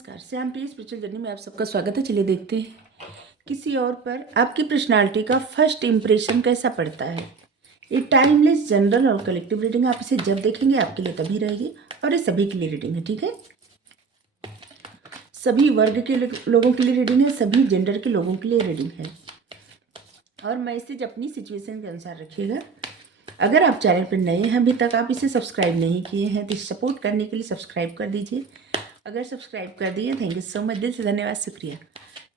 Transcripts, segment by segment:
नमस्कार, श्याम प्रिय spiritual journey में आप सबका स्वागत है। चलिए देखते हैं किसी और पर आपकी पर्सनालिटी का फर्स्ट इम्प्रेशन कैसा पड़ता है। ये टाइमलेस जनरल और कलेक्टिव रीडिंग, आप इसे जब देखेंगे आपके लिए तभी रहेगी और ये सभी के लिए रीडिंग है, ठीक है। सभी वर्ग के लोगों के लिए रीडिंग है, सभी जेंडर के लोगों के लिए रीडिंग है और मैसेज अपनी सिचुएशन के अनुसार रखिएगा। अगर आप चैनल पर नए हैं, अभी तक आप इसे सब्सक्राइब नहीं किए हैं तो सपोर्ट करने के लिए सब्सक्राइब कर दीजिए। अगर सब्सक्राइब कर दिए, थैंक यू सो मच, दिल से धन्यवाद, शुक्रिया।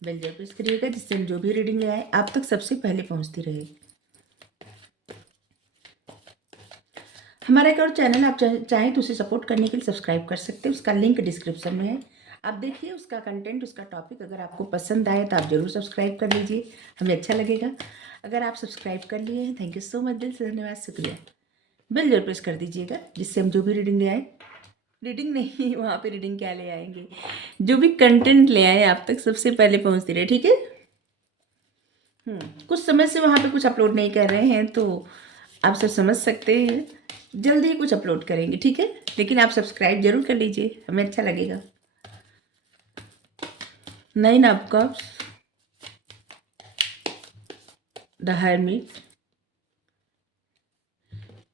बेल जरूर प्रेस करिएगा जिससे जो भी रीडिंग ले आए आप तक सबसे पहले पहुंचती रहे। हमारा एक और चैनल आप चाहें तो उसे सपोर्ट करने के लिए सब्सक्राइब कर सकते हैं, उसका लिंक डिस्क्रिप्शन में है। आप देखिए उसका कंटेंट, उसका टॉपिक अगर आपको पसंद आए तो आप जरूर सब्सक्राइब कर लीजिए, हमें अच्छा लगेगा। अगर आप सब्सक्राइब कर लिए हैं, थैंक यू सो मच, दिल से धन्यवाद, शुक्रिया। बेल जरूर प्रेस कर दीजिएगा जिससे हम जो भी रीडिंग ले आए, रीडिंग नहीं वहाँ पे रीडिंग क्या ले आएंगे, जो भी कंटेंट ले आए आप तक सबसे पहले पहुँचती रहे, ठीक है। कुछ समय से वहाँ पे कुछ अपलोड नहीं कर रहे हैं तो आप सब समझ सकते हैं, जल्दी ही कुछ अपलोड करेंगे, ठीक है। लेकिन आप सब्सक्राइब जरूर कर लीजिए, हमें अच्छा लगेगा। 9 of cups, the hermit,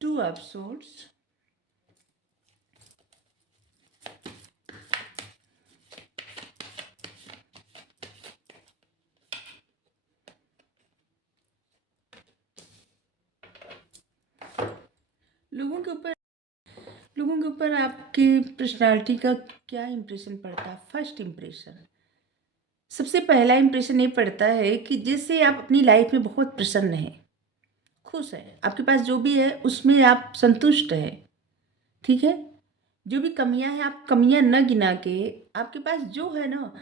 2 of swords, लोगों के ऊपर आपकी पर्सनालिटी का क्या इम्प्रेशन पड़ता है। फर्स्ट इम्प्रेशन, सबसे पहला इम्प्रेशन ये पड़ता है कि जैसे आप अपनी लाइफ में बहुत प्रसन्न हैं, खुश हैं, आपके पास जो भी है उसमें आप संतुष्ट हैं, ठीक है। जो भी कमियां हैं आप कमियां न गिना के आपके पास जो है ना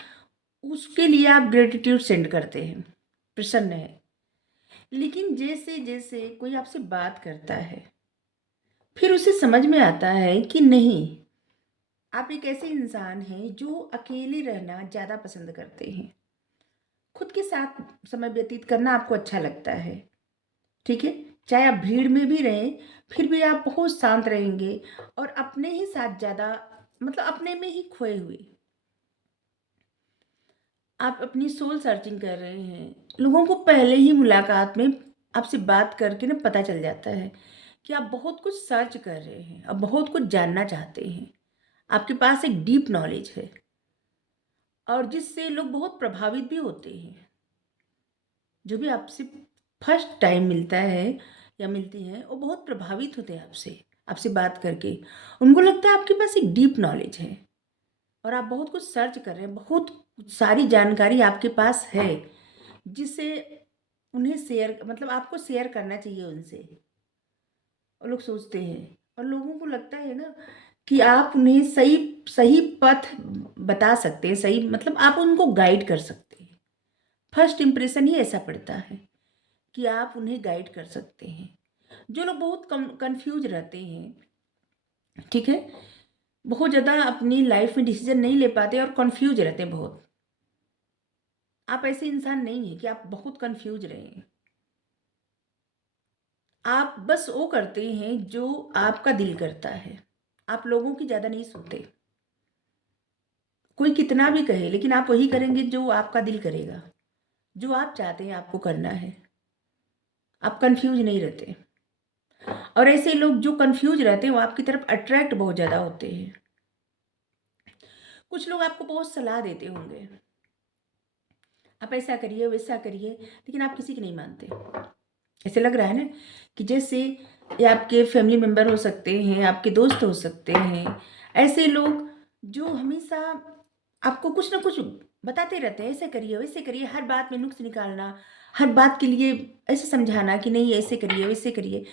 उसके लिए आप ग्रेटिट्यूड सेंड करते हैं, प्रसन्न है। लेकिन जैसे जैसे कोई आपसे बात करता है फिर उसे समझ में आता है कि नहीं, आप एक ऐसे इंसान हैं जो अकेले रहना ज़्यादा पसंद करते हैं, खुद के साथ समय व्यतीत करना आपको अच्छा लगता है, ठीक है। चाहे आप भीड़ में भी रहें फिर भी आप बहुत शांत रहेंगे और अपने ही साथ ज़्यादा, मतलब अपने में ही खोए हुए। आप अपनी सोल सर्चिंग कर रहे हैं। लोगों को पहले ही मुलाकात में आपसे बात करके ना पता चल जाता है कि आप बहुत कुछ सर्च कर रहे हैं, आप बहुत कुछ जानना चाहते हैं, आपके पास एक डीप नॉलेज है और जिससे लोग बहुत प्रभावित भी होते हैं। जो भी आपसे फर्स्ट टाइम मिलता है या मिलती हैं वो बहुत प्रभावित होते हैं आपसे, आपसे बात करके। उनको लगता है आपके पास एक डीप नॉलेज है और आप बहुत कुछ सर्च कर रहे हैं, बहुत सारी जानकारी आपके पास है जिसे उन्हें शेयर, मतलब आपको शेयर करना चाहिए उनसे। और लोग सोचते हैं और लोगों को लगता है ना कि आप उन्हें सही सही पथ बता सकते हैं, सही मतलब आप उनको गाइड कर सकते हैं। फर्स्ट इम्प्रेशन ही ऐसा पड़ता है कि आप उन्हें गाइड कर सकते हैं। जो लोग बहुत कंफ्यूज रहते हैं, ठीक है, बहुत ज़्यादा अपनी लाइफ में डिसीजन नहीं ले पाते और कंफ्यूज रहते हैं बहुत, आप ऐसे इंसान नहीं हैं कि आप बहुत कंफ्यूज रहे हैं। आप बस वो करते हैं जो आपका दिल करता है, आप लोगों की ज़्यादा नहीं सुनते। कोई कितना भी कहे लेकिन आप वही करेंगे जो आपका दिल करेगा, जो आप चाहते हैं आपको करना है। आप कंफ्यूज नहीं रहते और ऐसे लोग जो कंफ्यूज रहते हैं वो आपकी तरफ अट्रैक्ट बहुत ज़्यादा होते हैं। कुछ लोग आपको बहुत सलाह देते होंगे, आप ऐसा करिए वैसा करिए, लेकिन आप किसी की नहीं मानते। ऐसे लग रहा है ना कि जैसे ये आपके फैमिली मेम्बर हो सकते हैं, आपके दोस्त हो सकते हैं, ऐसे लोग जो हमेशा आपको कुछ ना कुछ बताते रहते हैं, ऐसे करिए वैसे करिए, हर बात में नुक्स निकालना, हर बात के लिए ऐसे समझाना कि नहीं ऐसे करिए वैसे करिए,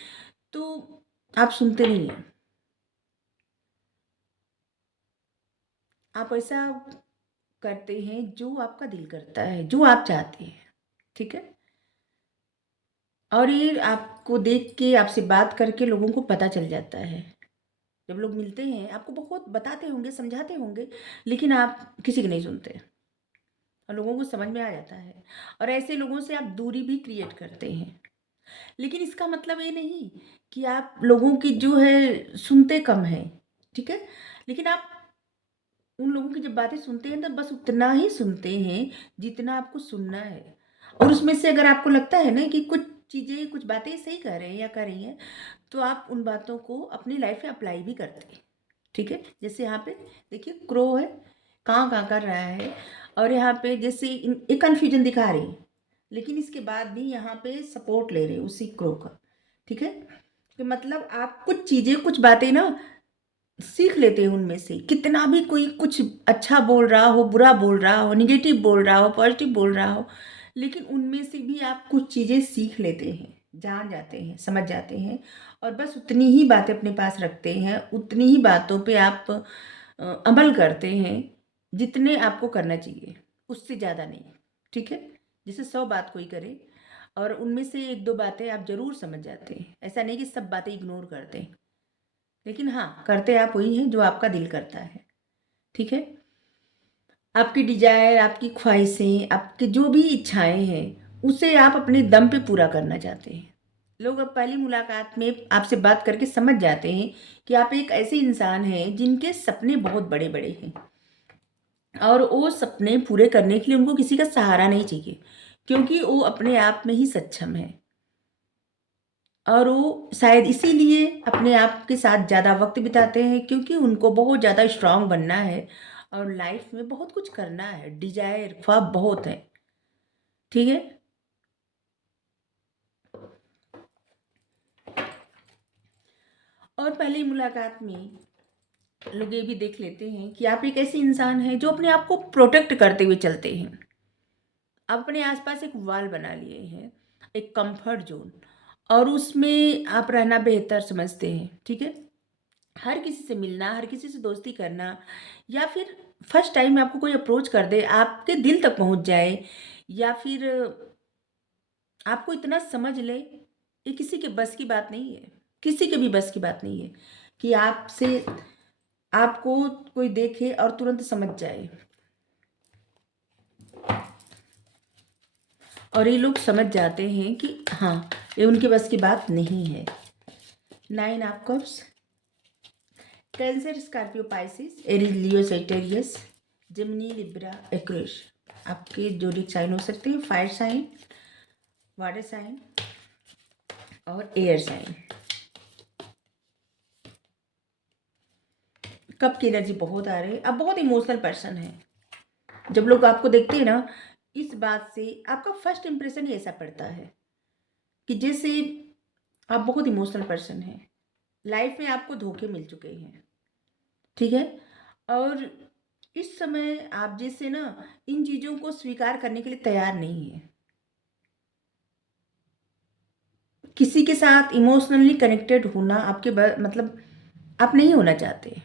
तो आप सुनते नहीं हैं। आप ऐसा करते हैं जो आपका दिल करता है, जो आप चाहते हैं, ठीक है। और ये आपको देख के, आपसे बात करके लोगों को पता चल जाता है। जब लोग मिलते हैं आपको बहुत बताते होंगे, समझाते होंगे, लेकिन आप किसी की नहीं सुनते और लोगों को समझ में आ जाता है और ऐसे लोगों से आप दूरी भी क्रिएट करते हैं। लेकिन इसका मतलब ये नहीं कि आप लोगों की जो है सुनते कम हैं, ठीक है। लेकिन आप उन लोगों की जब बातें सुनते हैं तो बस उतना ही सुनते हैं जितना आपको सुनना है। और उसमें से अगर आपको लगता है ना कि कुछ चीज़ें, कुछ बातें सही कह रहे हैं या कर रही हैं, तो आप उन बातों को अपनी लाइफ में अप्लाई भी करते हैं। ठीक है? जैसे यहाँ पे देखिए क्रो है, काँ-काँ कर रहा है और यहाँ पे जैसे एक कन्फ्यूजन दिखा रही है, लेकिन इसके बाद भी यहाँ पे सपोर्ट ले रहे हैं उसी क्रो का। ठीक है? कि मतलब आप कुछ चीज़ें, कुछ बातें ना सीख लेते हैं उनमें से। कितना भी कोई कुछ अच्छा बोल रहा हो, बुरा बोल रहा हो, नेगेटिव बोल रहा हो, पॉजिटिव बोल रहा हो, लेकिन उनमें से भी आप कुछ चीज़ें सीख लेते हैं, जान जाते हैं, समझ जाते हैं और बस उतनी ही बातें अपने पास रखते हैं, उतनी ही बातों पे आप अमल करते हैं जितने आपको करना चाहिए, उससे ज़्यादा नहीं। ठीक है? जैसे 100 बात कोई करे और उनमें से 1-2 बातें आप ज़रूर समझ जाते हैं। ऐसा नहीं कि सब बातें इग्नोर कर दें। लेकिन हाँ, करते आप वही हैं जो आपका दिल करता है। ठीक है? आपकी डिज़ायर, आपकी ख्वाहिशें, आपकी जो भी इच्छाएँ हैं, उसे आप अपने दम पे पूरा करना चाहते हैं। लोग अब पहली मुलाकात में आपसे बात करके समझ जाते हैं कि आप एक ऐसे इंसान हैं जिनके सपने बहुत बड़े-बड़े हैं और वो सपने पूरे करने के लिए उनको किसी का सहारा नहीं चाहिए, क्योंकि वो अपने आप में ही सक्षम हैं। और वो शायद इसीलिए अपने आप के साथ ज़्यादा वक़्त बिताते हैं, क्योंकि उनको बहुत ज़्यादा स्ट्रॉन्ग बनना है और लाइफ़ में बहुत कुछ करना है, डिज़ायर, ख्वाब बहुत हैं। ठीक है? और पहली मुलाकात में लोग ये भी देख लेते हैं कि आप एक ऐसे इंसान हैं जो अपने आप को प्रोटेक्ट करते हुए चलते हैं। आप अपने आस-पास एक वॉल बना लिए हैं, एक कम्फ़र्ट ज़ोन, और उसमें आप रहना बेहतर समझते हैं। ठीक है? हर किसी से मिलना, हर किसी से दोस्ती करना या फिर फर्स्ट टाइम आपको कोई अप्रोच कर दे, आपके दिल तक पहुँच जाए या फिर आपको इतना समझ ले, ये किसी के बस की बात नहीं है। किसी के भी बस की बात नहीं है कि आपसे आपको कोई देखे और तुरंत समझ जाए। और ये लोग समझ जाते हैं कि हाँ, ये उनके बस की बात नहीं है। 9 of cups, cancer, Scorpio, Pisces, Aries, Leo, Sagittarius, Gemini, Libra, Aquarius. आपके ज़ोडिएक साइन हो सकते हैं फायर साइन, वाटर साइन और एयर साइन। कब की एनर्जी बहुत आ रही है, आप बहुत इमोशनल पर्सन है। जब लोग आपको देखते हैं ना, इस बात से आपका फर्स्ट इंप्रेशन ही ऐसा पड़ता है कि जैसे आप बहुत इमोशनल पर्सन हैं। लाइफ में आपको धोखे मिल चुके हैं। ठीक है? और इस समय आप जैसे ना इन चीज़ों को स्वीकार करने के लिए तैयार नहीं है। किसी के साथ इमोशनली कनेक्टेड होना आपके मतलब आप नहीं होना चाहते,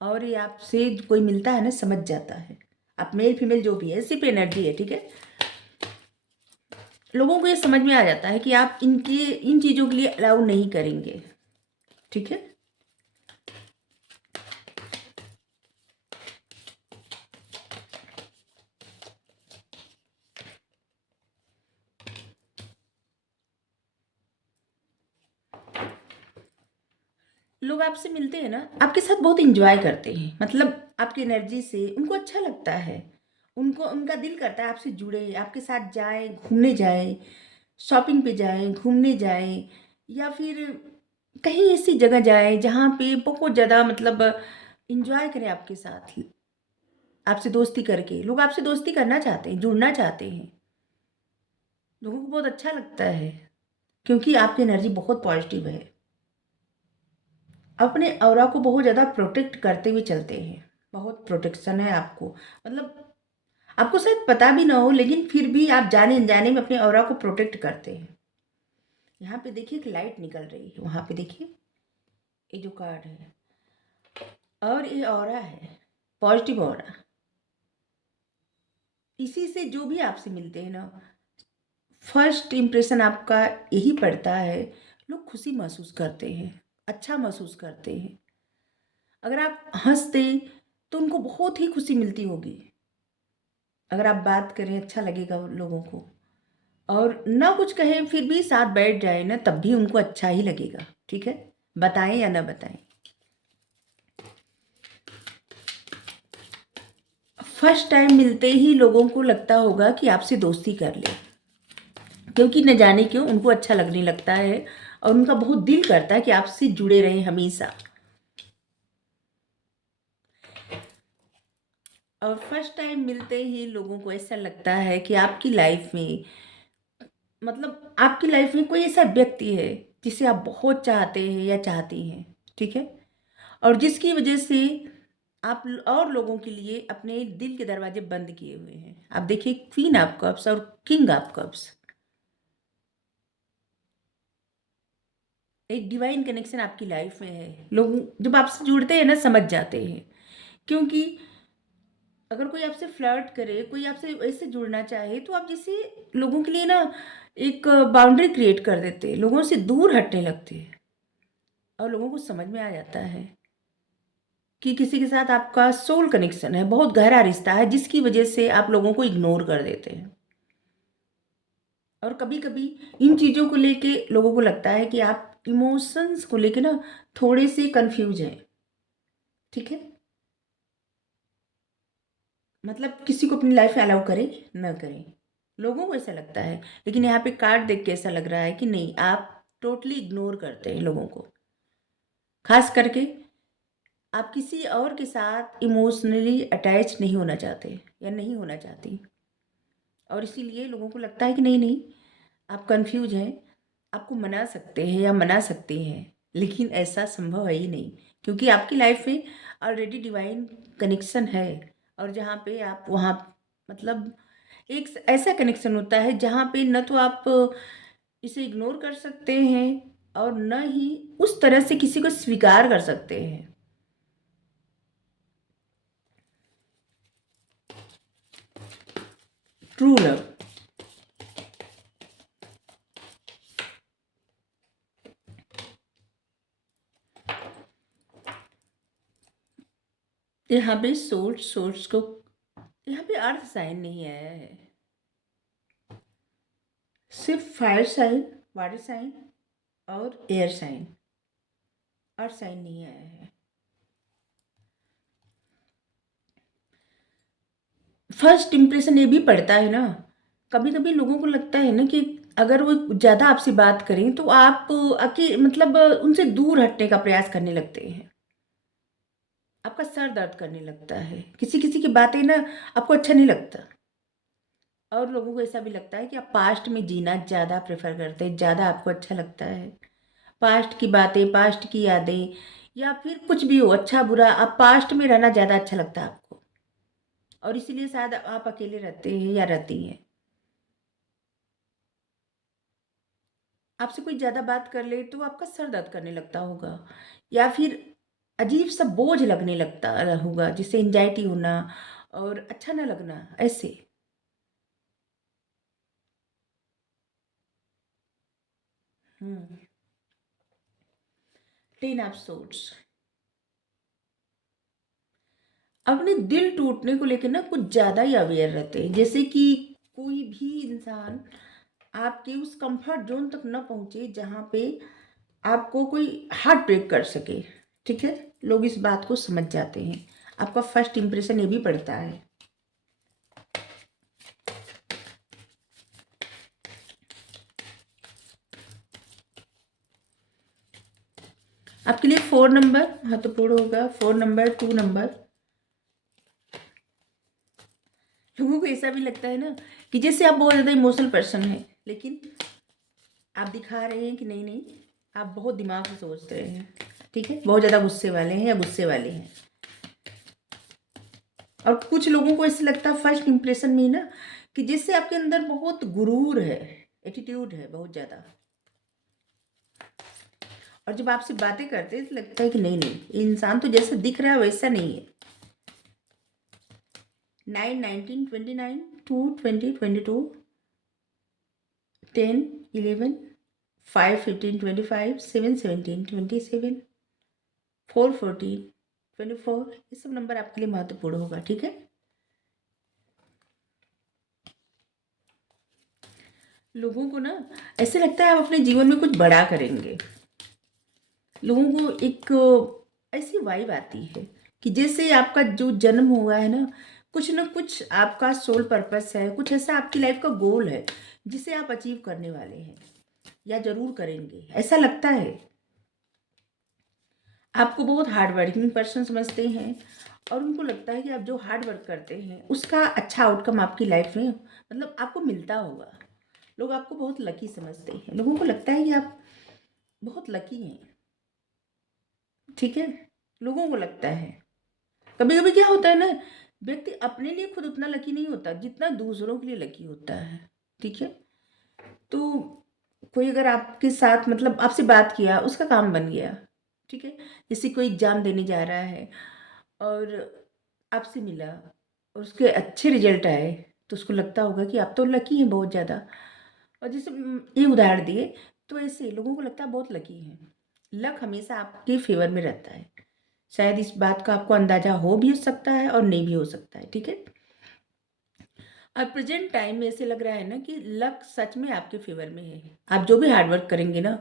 और ये आपसे कोई मिलता है ना समझ जाता है। आप मेल फीमेल जो भी है, सिर्फ एनर्जी है। ठीक है? लोगों को ये समझ में आ जाता है कि आप इन चीज़ों के लिए अलाउ नहीं करेंगे। ठीक है? लोग आपसे मिलते हैं ना, आपके साथ बहुत एंजॉय करते हैं, मतलब आपकी एनर्जी से उनको अच्छा लगता है। उनको उनका दिल करता है आपसे जुड़े, आपके साथ जाए, घूमने जाए, शॉपिंग पे जाएँ, घूमने जाएँ या फिर कहीं ऐसी जगह जाएँ जहाँ पे बहुत ज़्यादा मतलब एन्जॉय करें आपके साथ, आपसे दोस्ती करके। लोग आपसे दोस्ती करना चाहते हैं, जुड़ना चाहते हैं। लोगों को बहुत अच्छा लगता है क्योंकि आपकी एनर्जी बहुत पॉज़िटिव है। अपने ऑरा को बहुत ज़्यादा प्रोटेक्ट करते हुए चलते हैं। बहुत प्रोटेक्शन है आपको। मतलब आपको शायद पता भी ना हो, लेकिन फिर भी आप जाने-अनजाने में अपने ऑरा को प्रोटेक्ट करते हैं। यहाँ पे देखिए एक लाइट निकल रही है, वहाँ पे देखिए, ये जो कार्ड है और ये ऑरा है, पॉजिटिव ऑरा। इसी से जो भी आपसे मिलते हैं ना, फर्स्ट इम्प्रेशन आपका यही पड़ता है, लोग खुशी महसूस करते हैं, अच्छा महसूस करते हैं। अगर आप हँस दें तो उनको बहुत ही खुशी मिलती होगी। अगर आप बात करें अच्छा लगेगा उन लोगों को, और ना कुछ कहें फिर भी साथ बैठ जाए ना, तब भी उनको अच्छा ही लगेगा। ठीक है? बताएँ या ना बताएँ। फर्स्ट टाइम मिलते ही लोगों को लगता होगा कि आपसे दोस्ती कर ले, क्योंकि न जाने क्यों उनको अच्छा लगने लगता है और उनका बहुत दिल करता है कि आपसे जुड़े रहें हमेशा। और फर्स्ट टाइम मिलते ही लोगों को ऐसा लगता है कि आपकी लाइफ में, मतलब आपकी लाइफ में कोई ऐसा व्यक्ति है जिसे आप बहुत चाहते हैं या चाहती हैं, ठीक है, और जिसकी वजह से आप और लोगों के लिए अपने दिल के दरवाजे बंद किए हुए हैं। आप देखिए, क्वीन ऑफ कप्स और किंग ऑफ कप्स, एक डिवाइन कनेक्शन आपकी लाइफ में है। लोग जब आपसे जुड़ते हैं ना, समझ जाते हैं, क्योंकि अगर कोई आपसे फ्लर्ट करे, कोई आपसे ऐसे जुड़ना चाहे, तो आप जैसे लोगों के लिए ना एक बाउंड्री क्रिएट कर देते हैं, लोगों से दूर हटने लगते हैं, और लोगों को समझ में आ जाता है कि किसी के साथ आपका सोल कनेक्शन है, बहुत गहरा रिश्ता है, जिसकी वजह से आप लोगों को इग्नोर कर देते हैं। और कभी कभी इन चीज़ों को लेके लोगों को लगता है कि आप इमोशंस को लेके ना थोड़े से कंफ्यूज हैं, ठीक है, मतलब किसी को अपनी लाइफ में अलाउ करें न करें, लोगों को ऐसा लगता है। लेकिन यहाँ पे कार्ड देख के ऐसा लग रहा है कि नहीं, आप टोटली इग्नोर करते हैं लोगों को। खास करके आप किसी और के साथ इमोशनली अटैच नहीं होना चाहते या नहीं होना चाहती, और इसीलिए लोगों को लगता है कि नहीं नहीं, आप कंफ्यूज हैं, आपको मना सकते हैं या मना सकती हैं, लेकिन ऐसा संभव है ही नहीं, क्योंकि आपकी लाइफ में ऑलरेडी डिवाइन कनेक्शन है। और जहाँ पे आप वहाँ, मतलब एक ऐसा कनेक्शन होता है जहाँ पे न तो आप इसे इग्नोर कर सकते हैं और न ही उस तरह से किसी को स्वीकार कर सकते हैं। ट्रू लव, यहाँ पे सोर्स को, यहाँ पे अर्थ साइन नहीं आया है, सिर्फ फायर साइन, वाटर साइन और एयर साइन, अर्थ साइन नहीं आया है। फर्स्ट इम्प्रेशन ये भी पड़ता है ना, कभी कभी लोगों को लगता है ना कि अगर वो ज़्यादा आपसे बात करें तो आप मतलब उनसे दूर हटने का प्रयास करने लगते हैं, आपका सर दर्द करने लगता है, किसी किसी की बातें ना आपको अच्छा नहीं लगता, और लोगों को ऐसा भी लगता है कि आप पास्ट में जीना ज़्यादा प्रेफर करते हैं, ज़्यादा आपको अच्छा लगता है। पास्ट की बातें, पास्ट की यादें, या फिर कुछ भी हो, अच्छा बुरा, आप पास्ट में रहना ज़्यादा अच्छा लगता है आपको, और इसीलिए शायद आप अकेले रहते हैं या रहती हैं। आपसे कोई ज़्यादा बात कर ले तो आपका सर दर्द करने लगता होगा, या फिर अजीब सा बोझ लगने लगता होगा, जिससे एंजाइटी होना और अच्छा ना लगना, ऐसे। हम्म। टेन ऑफ सोर्ड्स, अपने दिल टूटने को लेकर ना कुछ ज़्यादा ही अवेयर रहते हैं, जैसे कि कोई भी इंसान आपके उस कंफर्ट जोन तक न पहुंचे जहाँ पे आपको कोई हार्ट ब्रेक कर सके, ठीक है, लोग इस बात को समझ जाते हैं। आपका फर्स्ट इंप्रेशन ये भी पड़ता है। आपके लिए 4 नंबर महत्वपूर्ण होगा, 4 नंबर, 2 नंबर। लोगों को ऐसा भी लगता है ना कि जैसे आप बहुत ज़्यादा इमोशनल पर्सन हैं, लेकिन आप दिखा रहे हैं कि नहीं नहीं, आप बहुत दिमाग से सोच रहे हैं, ठीक है, बहुत ज़्यादा गुस्से वाले हैं या गुस्से वाले हैं। और कुछ लोगों को ऐसे लगता है फर्स्ट इंप्रेशन में ही ना कि जिससे आपके अंदर बहुत गुरूर है, एटीट्यूड है बहुत ज़्यादा, और जब आपसे बातें करते हैं तो लगता है कि नहीं नहीं, ये इंसान तो जैसा दिख रहा है वैसा नहीं है। 9, 19, 29, 2, 20, 22, 10, 11, 5, 15, 25, 7, 17, 27, 4, 14, 24, ये सब नंबर आपके लिए महत्वपूर्ण होगा, ठीक है। लोगों को ना ऐसे लगता है आप अपने जीवन में कुछ बड़ा करेंगे, लोगों को एक ऐसी वाइब आती है कि जैसे आपका जो जन्म हुआ है ना, कुछ ना कुछ आपका सोल पर्पस है, कुछ ऐसा आपकी लाइफ का गोल है जिसे आप अचीव करने वाले हैं या ज़रूर करेंगे, ऐसा लगता है। आपको बहुत हार्ड वर्किंग पर्सन समझते हैं और उनको लगता है कि आप जो हार्ड वर्क करते हैं उसका अच्छा आउटकम आपकी लाइफ में मतलब आपको मिलता होगा। लोग आपको बहुत लकी समझते हैं, लोगों को लगता है कि आप बहुत लकी हैं, ठीक है? लोगों को लगता है। कभी कभी क्या होता है ना, व्यक्ति अपने लिए खुद उतना लकी नहीं होता जितना दूसरों के लिए लकी होता है, ठीक है? तो कोई अगर आपके साथ मतलब आपसे बात किया, उसका काम बन गया, ठीक है? जैसे कोई एग्ज़ाम देने जा रहा है और आपसे मिला और उसके अच्छे रिजल्ट आए, तो उसको लगता होगा कि आप तो लकी हैं बहुत ज़्यादा। और जैसे ये उदाहरण दिए, तो ऐसे लोगों को लगता है बहुत लकी हैं। लक हमेशा आपके फ़ेवर में रहता है। शायद इस बात का आपको अंदाज़ा हो भी सकता है और नहीं भी हो सकता है, ठीक है? और प्रेजेंट टाइम में ऐसे लग रहा है ना कि लक सच में आपके फेवर में है। आप जो भी हार्ड वर्क करेंगे ना,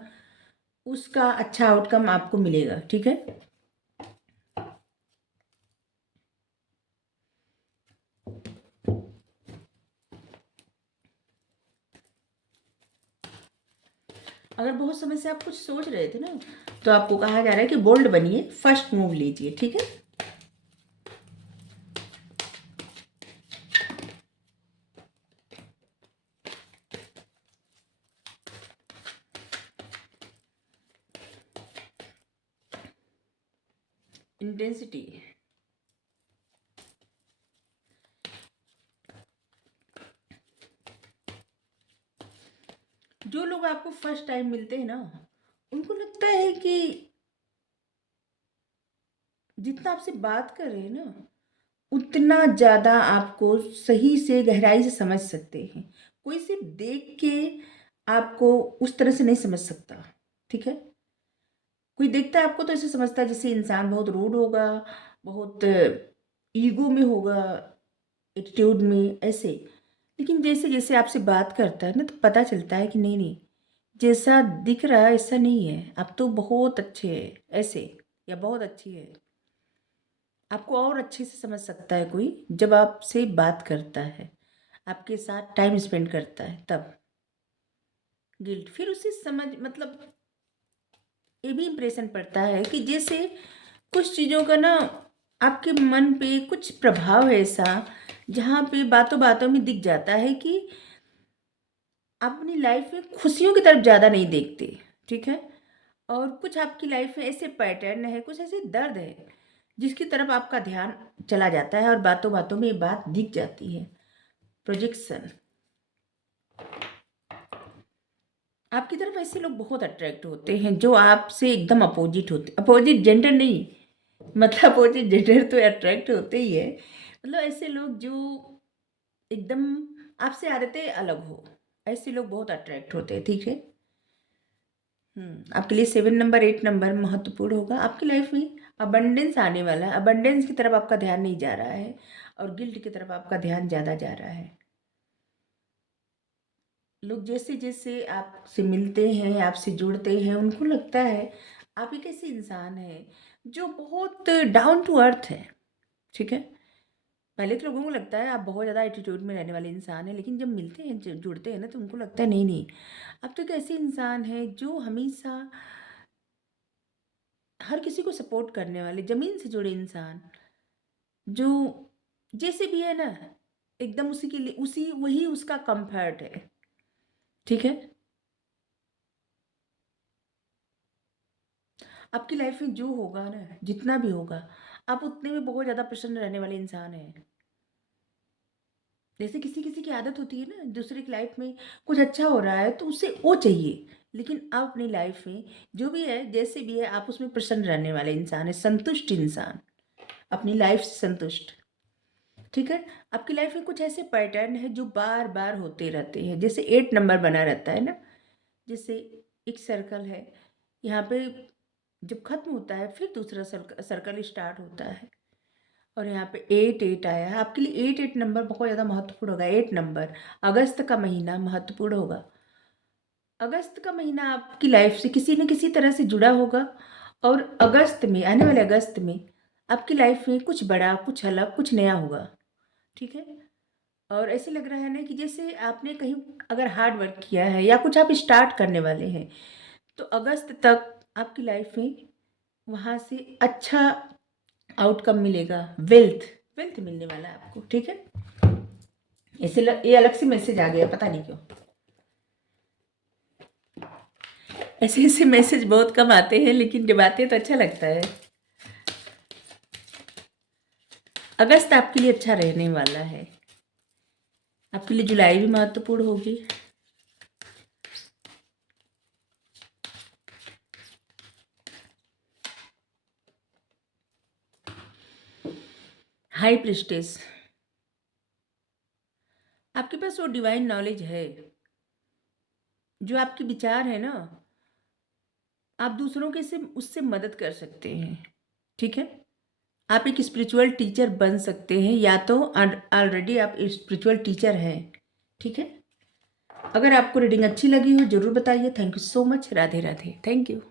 उसका अच्छा आउटकम आपको मिलेगा, ठीक है? अगर बहुत समय से आप कुछ सोच रहे थे ना, तो आपको कहा जा रहा है कि बोल्ड बनिए, फर्स्ट मूव लीजिए, ठीक है? इंटेंसिटी। जो लोग आपको फर्स्ट टाइम मिलते हैं ना, उनको लगता है कि जितना आपसे बात कर रहे हैं ना, उतना ज़्यादा आपको सही से गहराई से समझ सकते हैं। कोई सिर्फ देख के आपको उस तरह से नहीं समझ सकता, ठीक है? कोई देखता है आपको तो ऐसे समझता है जैसे इंसान बहुत रूड होगा, बहुत ईगो में होगा, एटीट्यूड में ऐसे। लेकिन जैसे-जैसे आपसे बात करता है ना, तो पता चलता है कि नहीं-नहीं, जैसा दिख रहा है ऐसा नहीं है, आप तो बहुत अच्छे हैं, ऐसे या बहुत अच्छी है। आपको और अच्छे से समझ सकता है कोई जब आपसे बात करता है, आपके साथ टाइम स्पेंड करता है तब। गिल्ट फिर उसे समझ मतलब ये भी इम्प्रेशन पड़ता है कि जैसे कुछ चीज़ों का ना आपके मन पे कुछ प्रभाव है ऐसा, जहाँ पे बातों बातों में दिख जाता है कि आप अपनी लाइफ में खुशियों की तरफ ज़्यादा नहीं देखते, ठीक है? और कुछ आपकी लाइफ में ऐसे पैटर्न है, कुछ ऐसे दर्द है जिसकी तरफ आपका ध्यान चला जाता है और बातों बातों में ये बात दिख जाती है। प्रोजेक्शन। आपकी तरफ ऐसे लोग बहुत अट्रैक्ट होते हैं जो आपसे एकदम अपोजिट होते, अपोजिट जेंडर नहीं, मतलब अपोजिट जेंडर तो अट्रैक्ट होते ही है। मतलब ऐसे लोग जो एकदम आपसे आदतें अलग हो, ऐसे लोग बहुत अट्रैक्ट होते हैं, ठीक है? आपके लिए 7 नंबर 8 नंबर महत्वपूर्ण होगा। आपकी लाइफ में अबंडेंस आने वाला है, अबंडेंस की तरफ आपका ध्यान नहीं जा रहा है और गिल्ट की तरफ आपका ध्यान ज़्यादा जा रहा है। लोग जैसे-जैसे आपसे मिलते हैं, आपसे जुड़ते हैं, उनको लगता है आप एक ऐसे इंसान हैं जो बहुत डाउन टू अर्थ हैं, ठीक है? पहले तो लोगों को लगता है आप बहुत ज़्यादा एटीट्यूड में रहने वाले इंसान हैं, लेकिन जब मिलते हैं, ज जुड़ते हैं ना, तो उनको लगता है नहीं-नहीं, आप तो एक ऐसे इंसान हैं जो हमेशा हर किसी को सपोर्ट करने वाले, ज़मीन से जुड़े इंसान, जो जैसे भी है ना, एकदम उसी के लिए उसी वही उसका कम्फ़र्ट है, ठीक है? आपकी लाइफ में जो होगा ना, जितना भी होगा, आप उतने में बहुत ज़्यादा प्रसन्न रहने वाले इंसान हैं। जैसे किसी-किसी की आदत होती है ना, दूसरे की लाइफ में कुछ अच्छा हो रहा है तो उसे वो चाहिए। लेकिन आप अपनी लाइफ में जो भी है, जैसे भी है, आप उसमें प्रसन्न रहने वाले इंसान हैं, संतुष्ट इंसान, अपनी लाइफ से संतुष्ट, ठीक है? आपकी लाइफ में कुछ ऐसे पैटर्न हैं जो बार-बार होते रहते हैं। जैसे 8 नंबर बना रहता है ना, जैसे एक सर्कल है, यहाँ पे जब खत्म होता है फिर दूसरा सर्कल स्टार्ट होता है और यहाँ पे 8-8 आया है। आपके लिए 8-8 नंबर बहुत ज़्यादा महत्वपूर्ण होगा। 8 नंबर, अगस्त का महीना महत्वपूर्ण होगा। अगस्त का महीना आपकी लाइफ से किसी न किसी तरह से जुड़ा होगा और अगस्त में, आने वाले अगस्त में आपकी लाइफ में कुछ बड़ा, कुछ अलग, कुछ नया होगा। ठीक है? और ऐसे लग रहा है ना कि जैसे आपने कहीं अगर हार्ड वर्क किया है या कुछ आप स्टार्ट करने वाले हैं, तो अगस्त तक आपकी लाइफ में वहाँ से अच्छा आउटकम मिलेगा। वेल्थ वेल्थ मिलने वाला है आपको, ठीक है? ये अलग से मैसेज आ गया, पता नहीं क्यों। ऐसे ऐसे मैसेज बहुत कम आते हैं, लेकिन जब आते हैं तो अच्छा लगता है। अगस्त आपके लिए अच्छा रहने वाला है। आपके लिए जुलाई भी महत्वपूर्ण होगी। हाई प्रिस्टेस, आपके पास वो डिवाइन नॉलेज है, जो आपके विचार है ना, आप दूसरों के से उससे मदद कर सकते हैं, ठीक है? आप एक स्पिरिचुअल टीचर बन सकते हैं, या तो ऑलरेडी आप स्पिरिचुअल टीचर हैं, ठीक है? अगर आपको रीडिंग अच्छी लगी हो ज़रूर बताइए। Thank you so much. Radhe Radhe. Thank you.